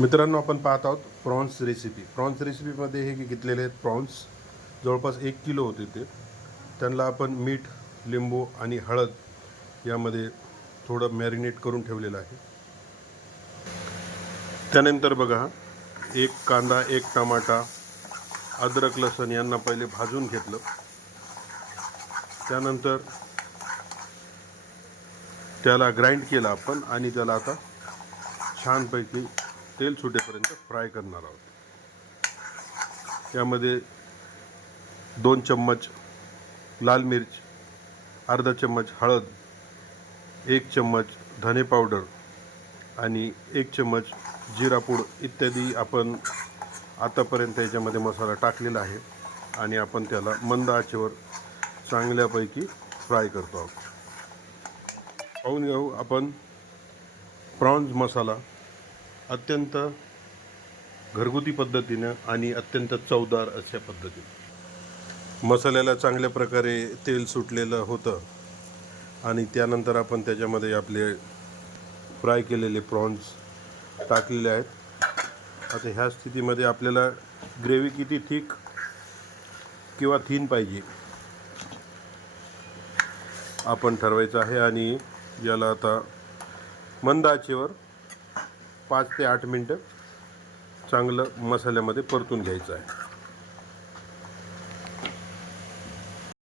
मित्रांनो, आपण पाहत आहोत प्रॉन्स रेसिपी. प्रॉन्स रेसिपीमध्ये हे घेतलेले आहेत प्रॉन्स. जवळपास 1 किलो होते ते. त्यांना आपण मीठ, लिंबू आणि हळद यामध्ये थोडं मॅरिनेट करून ठेवलेलं आहे. त्यानंतर बघा, एक कांदा, एक टमाटा, अद्रक, लसूण यांना पहिले भाजून घेतलं. त्यानंतर त्याला ग्राइंड केलं आपण आणि त्याला आता छानपैकी तेल सुटेपर्यंत फ्राय करणार आहोत. यामध्ये 2 चम्मच लाल मिर्च, अर्धा चम्मच हळद, 1 चम्मच धने पावडर आणि 1 चम्मच जिरा पूड इत्यादी आपण आतापर्यंत याच्यामध्ये मसाला टाकलेला आहे आणि आपण त्याला मंद आचेवर चांगल्यापैकी फ्राय करतो आहोत. पाहून घेऊ आपण प्रॉन्स मसाला अत्यंत घरगुती पद्धतीनं आणि अत्यंत चवदार अशा पद्धतीने मसाल्याला चांगल्या प्रकारे तेल सुटलेलं होतं आणि त्यानंतर आपण त्याच्यामध्ये आपले फ्राय केलेले प्रॉन्स टाकलेले आहेत. आता ह्या स्थितीमध्ये आपल्याला ग्रेव्ही किती थिक किंवा थिन पाहिजे आपण ठरवायचं आहे आणि याला आता मंद आचेवर 5 ते 8 मिनटं चांगलं मसाल्यामध्ये परतून घ्यायचं आहे.